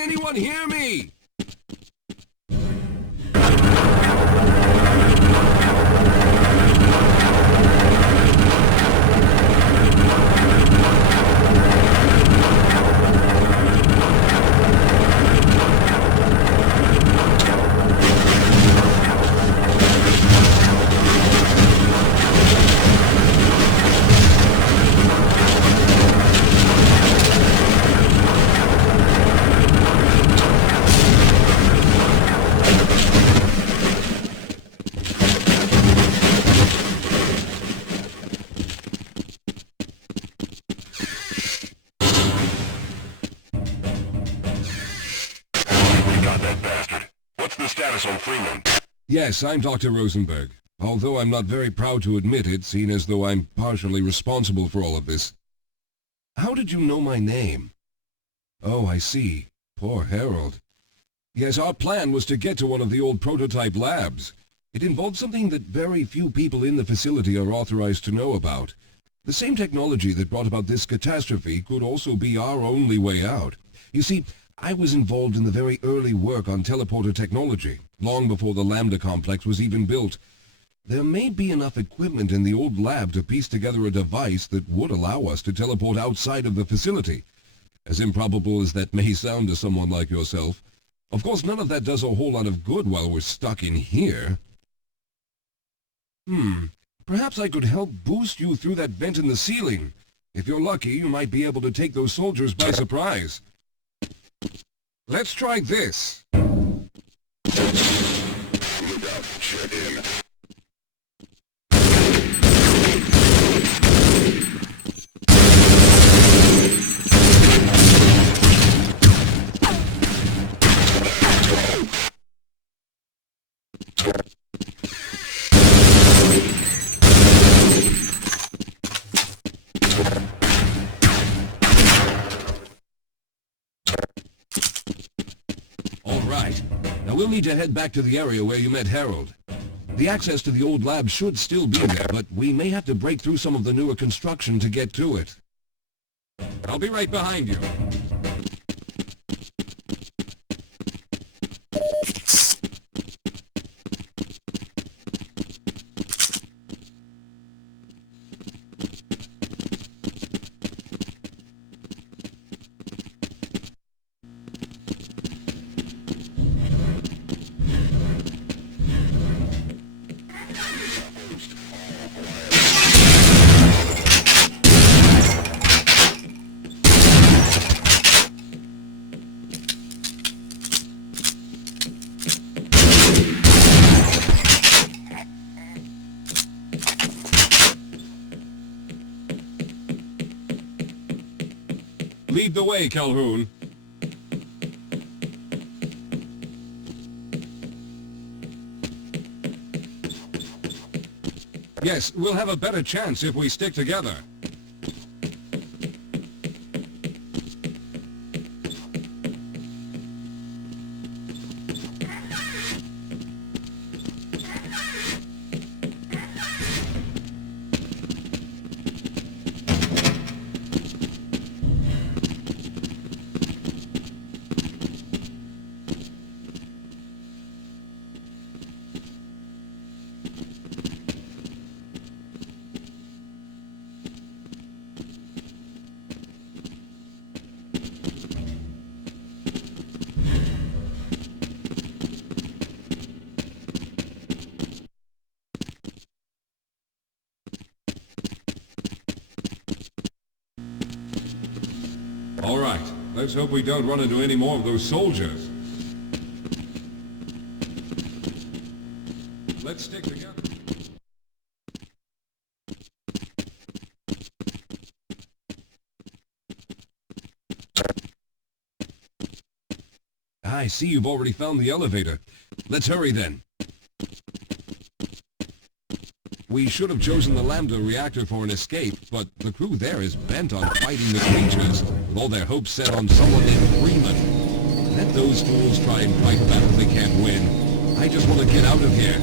anyone hear me? Yes, I'm Dr. Rosenberg, although I'm not very proud to admit it, seeing as though I'm partially responsible for all of this. How did you know my name? Oh, I see. Poor Harold. Yes, our plan was to get to one of the old prototype labs. It involved something that very few people in the facility are authorized to know about. The same technology that brought about this catastrophe could also be our only way out. You see, I was involved in the very early work on teleporter technology, long before the Lambda complex was even built. There may be enough equipment in the old lab to piece together a device that would allow us to teleport outside of the facility. As improbable as that may sound to someone like yourself. Of course, none of that does a whole lot of good while we're stuck in here. Perhaps I could help boost you through that vent in the ceiling. If you're lucky, you might be able to take those soldiers by surprise. Let's try this. Check in. We'll need to head back to the area where you met Harold. The access to the old lab should still be there, but we may have to break through some of the newer construction to get to it. I'll be right behind you. Lead the way, Calhoun. Yes, we'll have a better chance if we stick together. All right, let's hope we don't run into any more of those soldiers. Let's stick together. I see you've already found the elevator. Let's hurry then. We should have chosen the Lambda reactor for an escape, but the crew there is bent on fighting the creatures, with all their hopes set on someone named Freeman. Let those fools try and fight battles they can't win. I just want to get out of here.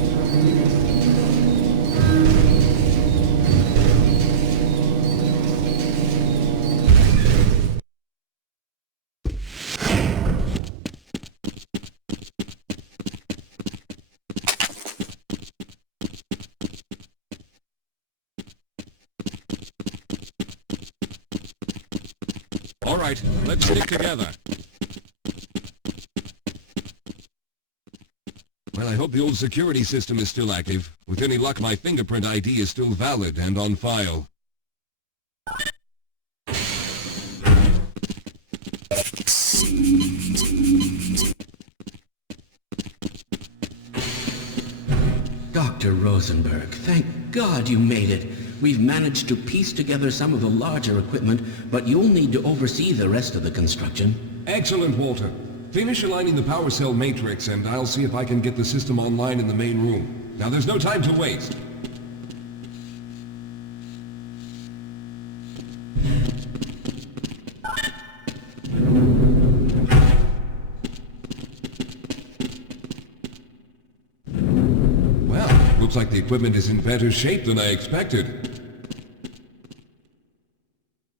right, let's stick together. Well, I hope the old security system is still active. With any luck, my fingerprint ID is still valid and on file. Dr. Rosenberg, thank God you made it. We've managed to piece together some of the larger equipment, but you'll need to oversee the rest of the construction. Excellent, Walter. Finish aligning the power cell matrix, and I'll see if I can get the system online in the main room. Now, there's no time to waste. Well, looks like the equipment is in better shape than I expected.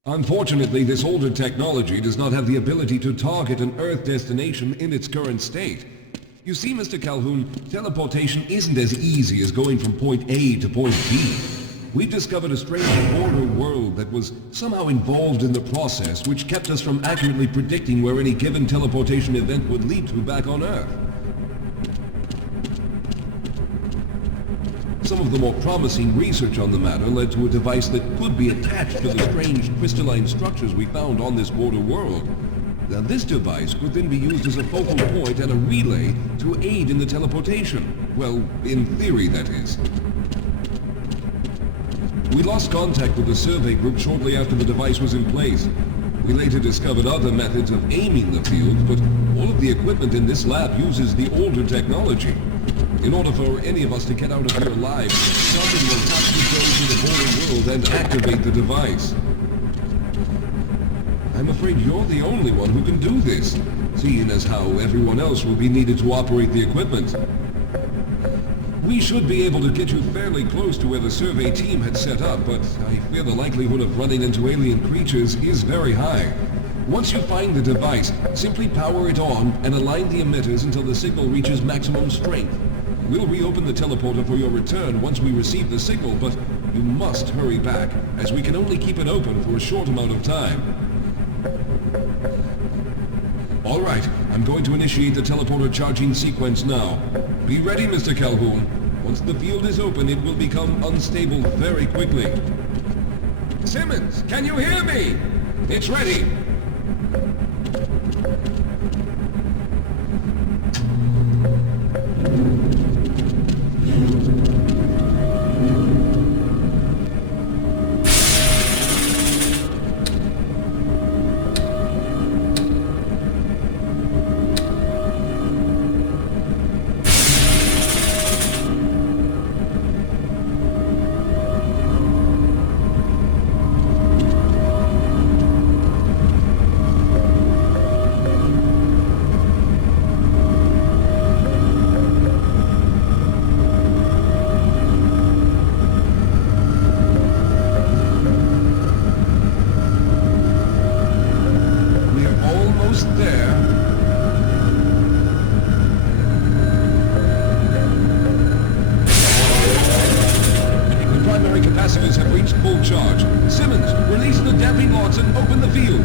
Unfortunately, this older technology does not have the ability to target an Earth destination in its current state. You see, Mr. Calhoun, teleportation isn't as easy as going from point A to point B. We've discovered a strange border world that was somehow involved in the process, which kept us from accurately predicting where any given teleportation event would lead to back on Earth. Some of the more promising research on the matter led to a device that could be attached to the strange crystalline structures we found on this border world. Now, this device could then be used as a focal point and a relay to aid in the teleportation. Well, in theory, that is. We lost contact with the survey group shortly after the device was in place. We later discovered other methods of aiming the field, but all of the equipment in this lab uses the older technology. In order for any of us to get out of here alive, someone will have to go to the border world and activate the device. I'm afraid you're the only one who can do this, seeing as how everyone else will be needed to operate the equipment. We should be able to get you fairly close to where the survey team had set up, but I fear the likelihood of running into alien creatures is very high. Once you find the device, simply power it on and align the emitters until the signal reaches maximum strength. We'll reopen the teleporter for your return once we receive the signal, but you must hurry back, as we can only keep it open for a short amount of time. All right, I'm going to initiate the teleporter charging sequence now. Be ready, Mr. Calhoun. Once the field is open, it will become unstable very quickly. Simmons, can you hear me? It's ready. Capacitors have reached full charge. Simmons, release the damping locks and open the field.